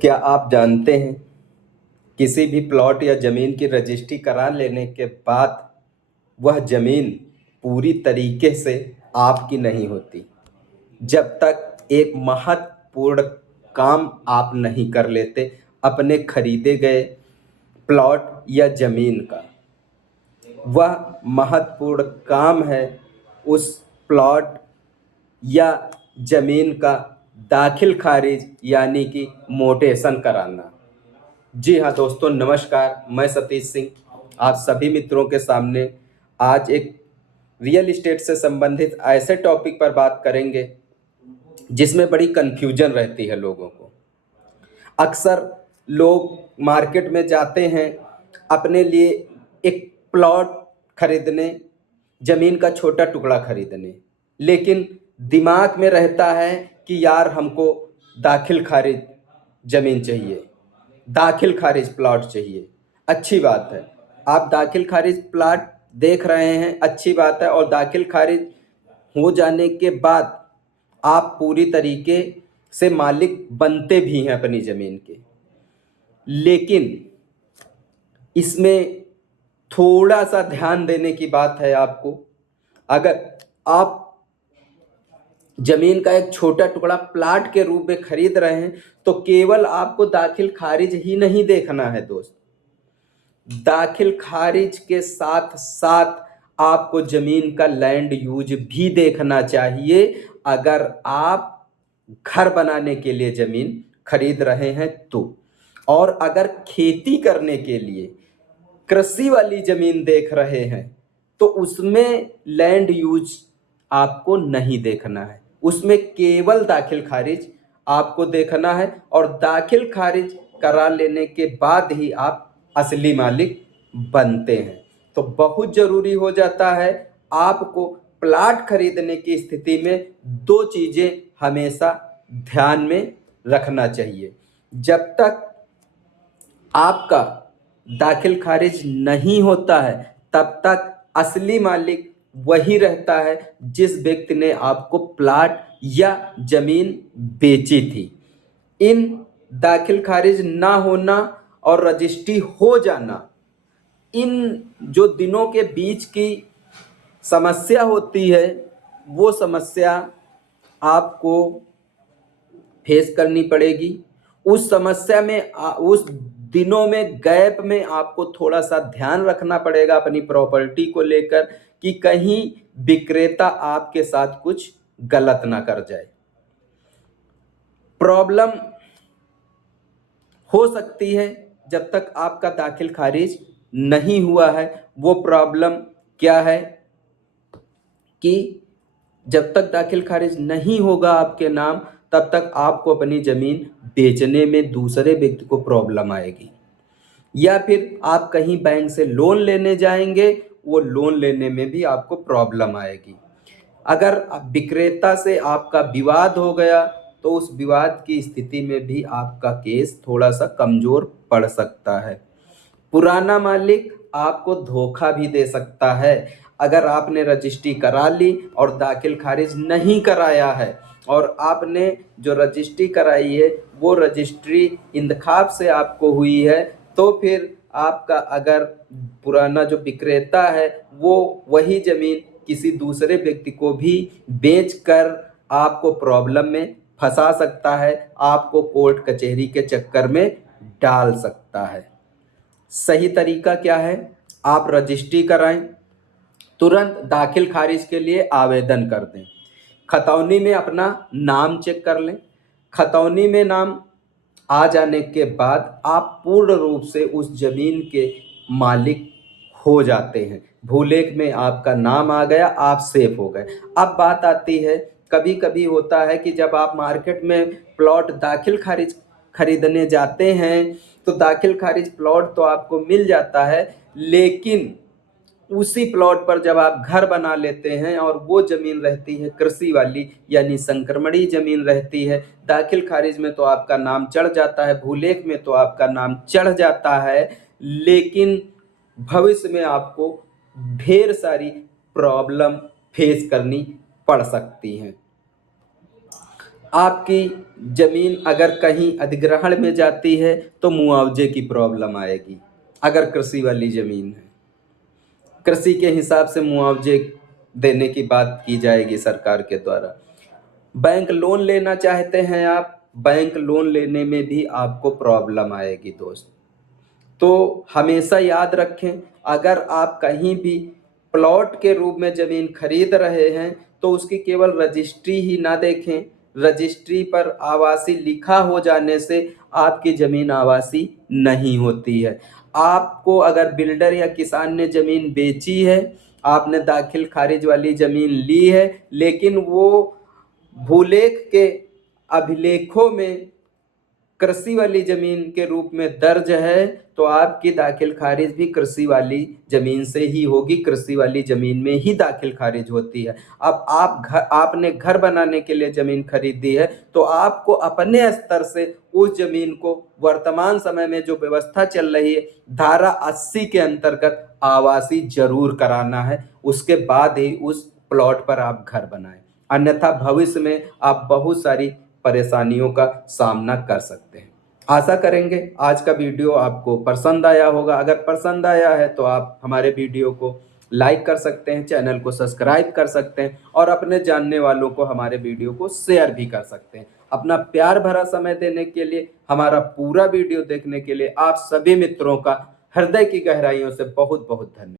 क्या आप जानते हैं किसी भी प्लॉट या ज़मीन की रजिस्ट्री करा लेने के बाद वह ज़मीन पूरी तरीके से आपकी नहीं होती जब तक एक महत्वपूर्ण काम आप नहीं कर लेते अपने खरीदे गए प्लॉट या ज़मीन का। वह महत्वपूर्ण काम है उस प्लॉट या ज़मीन का दाखिल खारिज यानी कि मोटेशन कराना। जी हाँ दोस्तों, नमस्कार। मैं सतीश सिंह आप सभी मित्रों के सामने आज एक रियल इस्टेट से संबंधित ऐसे टॉपिक पर बात करेंगे जिसमें बड़ी कन्फ्यूजन रहती है लोगों को। अक्सर लोग मार्केट में जाते हैं अपने लिए एक प्लॉट खरीदने, ज़मीन का छोटा टुकड़ा खरीदने, लेकिन दिमाग में रहता है कि यार हमको दाखिल खारिज ज़मीन चाहिए, दाखिल खारिज प्लॉट चाहिए। अच्छी बात है, आप दाखिल खारिज प्लॉट देख रहे हैं, अच्छी बात है। और दाखिल खारिज हो जाने के बाद आप पूरी तरीके से मालिक बनते भी हैं अपनी ज़मीन के। लेकिन इसमें थोड़ा सा ध्यान देने की बात है आपको। अगर आप ज़मीन का एक छोटा टुकड़ा प्लाट के रूप में खरीद रहे हैं तो केवल आपको दाखिल खारिज ही नहीं देखना है दोस्त। दाखिल खारिज के साथ साथ आपको ज़मीन का लैंड यूज भी देखना चाहिए। अगर आप घर बनाने के लिए ज़मीन खरीद रहे हैं तो, और अगर खेती करने के लिए कृषि वाली ज़मीन देख रहे हैं तो उसमें लैंड यूज आपको नहीं देखना है, उसमें केवल दाखिल खारिज आपको देखना है। और दाखिल खारिज करा लेने के बाद ही आप असली मालिक बनते हैं। तो बहुत ज़रूरी हो जाता है आपको प्लाट खरीदने की स्थिति में दो चीज़ें हमेशा ध्यान में रखना चाहिए। जब तक आपका दाखिल खारिज नहीं होता है तब तक असली मालिक वही रहता है जिस व्यक्ति ने आपको प्लाट या ज़मीन बेची थी। इन दाखिल खारिज ना होना और रजिस्ट्री हो जाना, इन जो दिनों के बीच की समस्या होती है वो समस्या आपको फेस करनी पड़ेगी। उस समस्या में उस दिनों में गैप में आपको थोड़ा सा ध्यान रखना पड़ेगा अपनी प्रॉपर्टी को लेकर कि कहीं विक्रेता आपके साथ कुछ गलत ना कर जाए। प्रॉब्लम हो सकती है जब तक आपका दाखिल खारिज नहीं हुआ है। वो प्रॉब्लम क्या है कि जब तक दाखिल खारिज नहीं होगा आपके नाम तब तक आपको अपनी ज़मीन बेचने में दूसरे व्यक्ति को प्रॉब्लम आएगी, या फिर आप कहीं बैंक से लोन लेने जाएंगे, वो लोन लेने में भी आपको प्रॉब्लम आएगी। अगर विक्रेता से आपका विवाद हो गया तो उस विवाद की स्थिति में भी आपका केस थोड़ा सा कमज़ोर पड़ सकता है। पुराना मालिक आपको धोखा भी दे सकता है। अगर आपने रजिस्ट्री करा ली और दाखिल खारिज नहीं कराया है और आपने जो रजिस्ट्री कराई है वो रजिस्ट्री इंतखाब से आपको हुई है, तो फिर आपका अगर पुराना जो विक्रेता है वो वही ज़मीन किसी दूसरे व्यक्ति को भी बेचकर आपको प्रॉब्लम में फंसा सकता है, आपको कोर्ट कचहरी के चक्कर में डाल सकता है। सही तरीका क्या है? आप रजिस्ट्री कराएं, तुरंत दाखिल खारिज के लिए आवेदन कर दें, खतौनी में अपना नाम चेक कर लें। खतौनी में नाम आ जाने के बाद आप पूर्ण रूप से उस ज़मीन के मालिक हो जाते हैं। भूलेख में आपका नाम आ गया, आप सेफ हो गए। अब बात आती है, कभी कभी होता है कि जब आप मार्केट में प्लॉट दाखिल खारिज खरीदने जाते हैं तो दाखिल खारिज प्लॉट तो आपको मिल जाता है, लेकिन उसी प्लॉट पर जब आप घर बना लेते हैं और वो ज़मीन रहती है कृषि वाली यानी संक्रमणी ज़मीन रहती है, दाखिल खारिज में तो आपका नाम चढ़ जाता है, भूलेख में तो आपका नाम चढ़ जाता है, लेकिन भविष्य में आपको ढेर सारी प्रॉब्लम फेस करनी पड़ सकती हैं। आपकी जमीन अगर कहीं अधिग्रहण में जाती है तो मुआवजे की प्रॉब्लम आएगी। अगर कृषि वाली जमीन है, कृषि के हिसाब से मुआवजे देने की बात की जाएगी सरकार के द्वारा। बैंक लोन लेना चाहते हैं आप, बैंक लोन लेने में भी आपको प्रॉब्लम आएगी दोस्त। तो हमेशा याद रखें, अगर आप कहीं भी प्लॉट के रूप में ज़मीन खरीद रहे हैं तो उसकी केवल रजिस्ट्री ही ना देखें। रजिस्ट्री पर आवासी लिखा हो जाने से आपकी ज़मीन आवासी नहीं होती है। आपको अगर बिल्डर या किसान ने ज़मीन बेची है, आपने दाखिल खारिज वाली ज़मीन ली है, लेकिन वो भूलेख के अभिलेखों में कृषि वाली जमीन के रूप में दर्ज है, तो आपकी दाखिल खारिज भी कृषि वाली जमीन से ही होगी, कृषि वाली जमीन में ही दाखिल खारिज होती है। अब आपने घर बनाने के लिए जमीन खरीदी है, तो आपको अपने स्तर से उस जमीन को वर्तमान समय में जो व्यवस्था चल रही है धारा 80 के अंतर्गत आवासी जरूर कराना है, उसके बाद ही उस प्लॉट पर आप घर बनाएं। अन्यथा भविष्य में आप बहुत सारी परेशानियों का सामना कर सकते हैं। आशा करेंगे आज का वीडियो आपको पसंद आया होगा। अगर पसंद आया है तो आप हमारे वीडियो को लाइक कर सकते हैं, चैनल को सब्सक्राइब कर सकते हैं और अपने जानने वालों को हमारे वीडियो को शेयर भी कर सकते हैं। अपना प्यार भरा समय देने के लिए, हमारा पूरा वीडियो देखने के लिए आप सभी मित्रों का हृदय की गहराइयों से बहुत बहुत धन्यवाद।